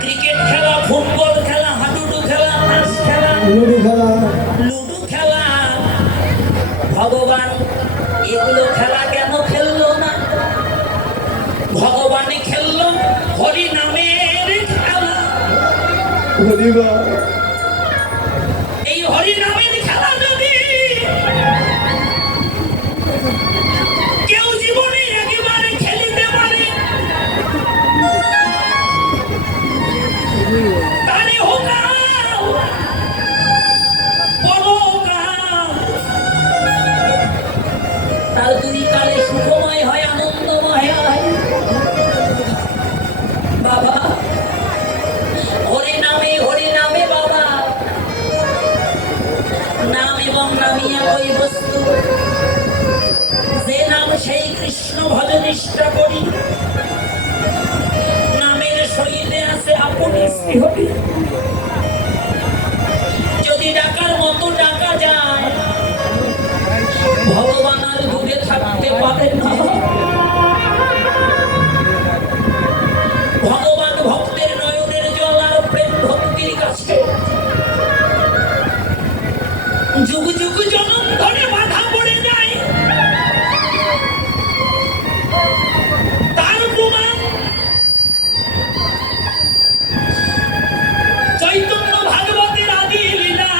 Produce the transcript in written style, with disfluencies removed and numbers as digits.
Cricket খেলা, football খেলা, হাডুডু খেলা, তাস খেলা, লুডু খেলা, ভগবান এগুলো খেলা কেন খেললো না? ভগবানে খেললো হরি নামের খেলা। এই হরি নামের খেলা যদি কেউ জীবনে একেবারে খেলিতে পারে, তাহলে হোকাও পরকাল তার দুই কালে সুখময় হয়, আনন্দময় হয়। বাবা হরি নামে বাবা, নাম এবং নামই একই বস্তু। যে নাম সেই কৃষ্ণ ভজ নিষ্ঠা করি, নামের শরীরে আছে আপনি শ্রীহরি। যদি ডাকার মতো ডাকা যায়, ভগবান আর দূরে থাকতে পারে না। ভগবান ভক্তের নয়নের জল আর প্রেম ভক্তির কাছে যুগ যুগ জনম ধরে বাধা পড়ে যায়। তার প্রমাণ চৈতন্য ভাগবতের আদি লীলা।